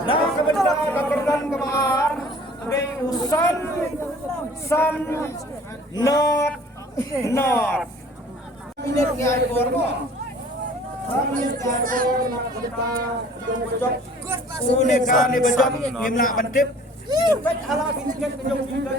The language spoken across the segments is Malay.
Nah, kebetulan kebetulan kemarin sun not ini kayak kormo kami kayak bejok unekan ni bejok gimana bentip bet ala bisket bejok juga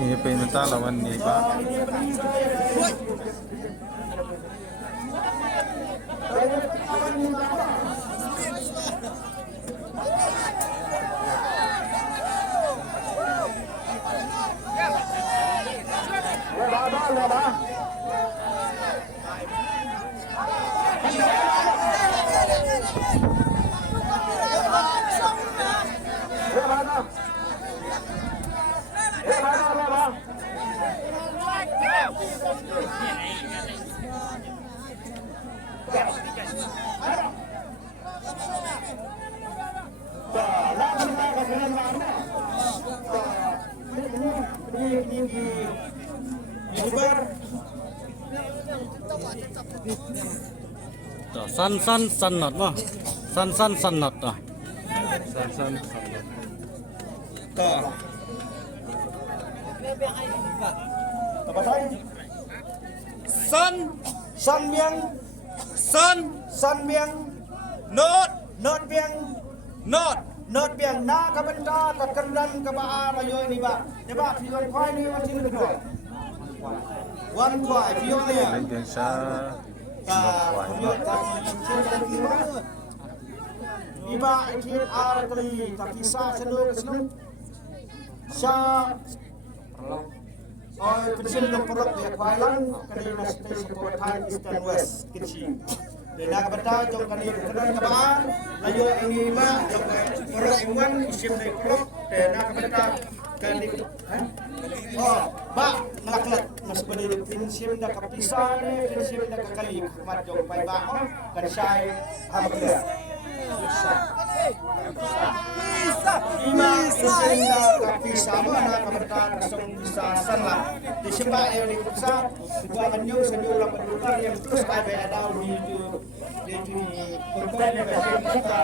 ini penunta lawan ni Pak. San not mah. San not ah. San. Tuh. Apa tadi? Sun miang, not biang na kabenta kakendan kabaa rayo ini ba. Coba pion kuai ni macam ni kuai. One kuai pion ni. Yang sa Iba ikir artri tapi sa sendu kesendu. Sa kecil yang perut dia kuailan kerana station kuaitan East and West kynshi. Nak betul jom kali kenan kabaan layu ini mah jom perut iwan shim dari perut nak betul kali ba naklat mas berdiri kynshi dah kapisah ni kynshi dah kali mat jom pai ba kan syai hamda Ima senda kapisah mana kabetan song bisa sanlah disebab yang dipaksa sebuah anjung senyum penduduk yang terus ada di perempuan yang kita